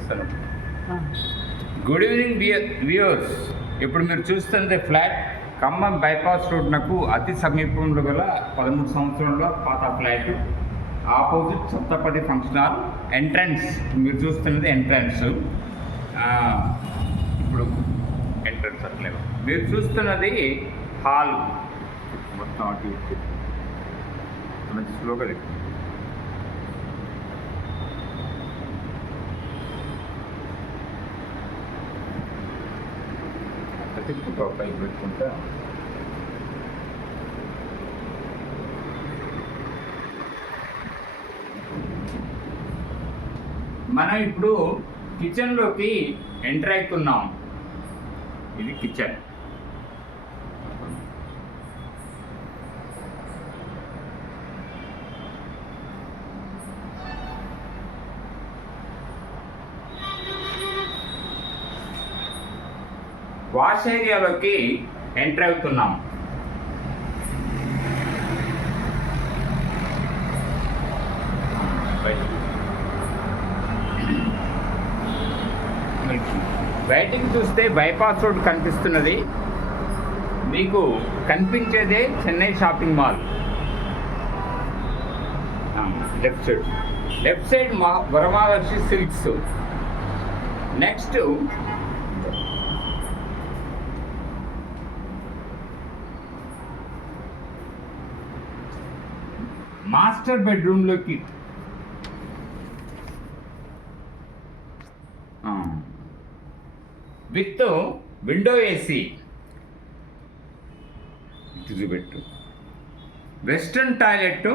చూపిస్తాను. Good evening viewers. ఇప్పుడు మీరు చూస్తుంది ఫ్లాట్ ఖమ్మం బైపాస్ రోడ్నకు అతి సమీపంలో గల 13 సంవత్సరంలో పాత flat, opposite Saptapadi function hall entrance. మీరు చూస్తున్నది ఎంట్రన్స్. ఇప్పుడు ఎంట్రన్స్ అట్లేదు. మీరు చూస్తున్నది హాల్. మొత్తం అటు ఇటు మంచి స్లోగా తిరుగుతుంది. తిప్పుకుంటా పైకి పెట్టుకుంటా మనం ఇప్పుడు కిచెన్లోకి ఎంటర్ అవుతున్నాం. ఇది కిచెన్. వాష్ ఏరియాలోకి ఎంటర్ అవుతున్నాం. బయటికి చూస్తే బైపాస్ రోడ్ కనిపిస్తున్నది. మీకు కనిపించేదే Chennai shopping mall. Left side Varamahalakshmi silks. Next master బెడ్రూమ్లోకి విత్ విండో ఏసీ. చూపెట్టు. Western toilet.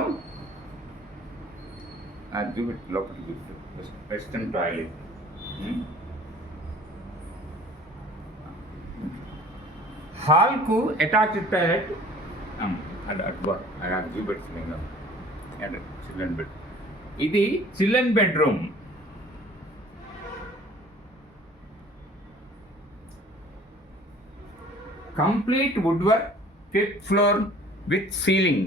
చూపెట్టు లోపల చూపెట్టు. Western toilet. హాల్కు అటాచ్డ్ టాయిలెట్. అది చూపెట్టుకున్నాం. Children bed. ఇది children bedroom. Complete wood work, 5th floor with ceiling.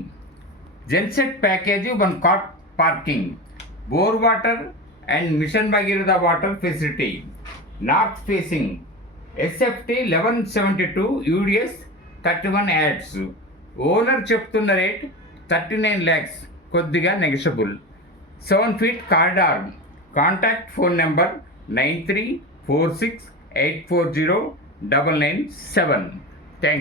Genset package, 1 car parking, bore water and mission Bhagiratha water facility. North facing. SFT 1172, UDS 31 yards. Owner చెప్తున్న rate 39 lakhs, కొద్దిగా negotiable. 7 feet corridor. Contact phone number 9346840997.